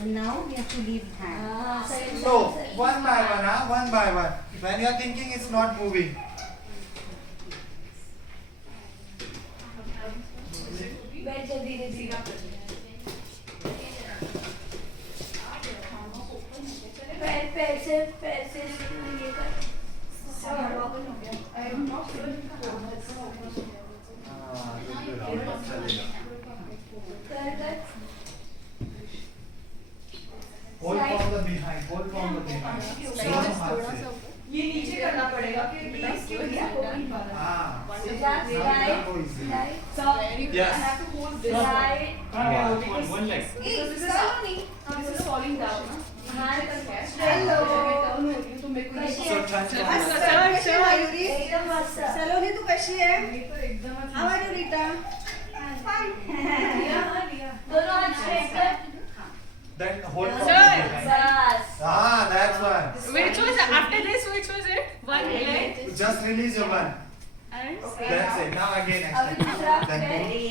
And now we have to leave hand. So, one by one, one by one. When you are thinking, it's not moving. Hold from the behind. Hold from the behind. ये नीचे करना पड़ेगा क्योंकि इसके ऊपर हो नहीं पा रहा। Yes. I have to hold this side. One leg. Because this is falling down. Hello. तो मेरे को So, touch on सलोनी तू कशी आहे? एकदम How are you, Rita? दोनों हाथ straight कर। Then hold from the Sir. behind. That's one. Which was after this? Which was it? One leg Just release your one. and That's it. Now again, अभी दूसरा then leg. hold.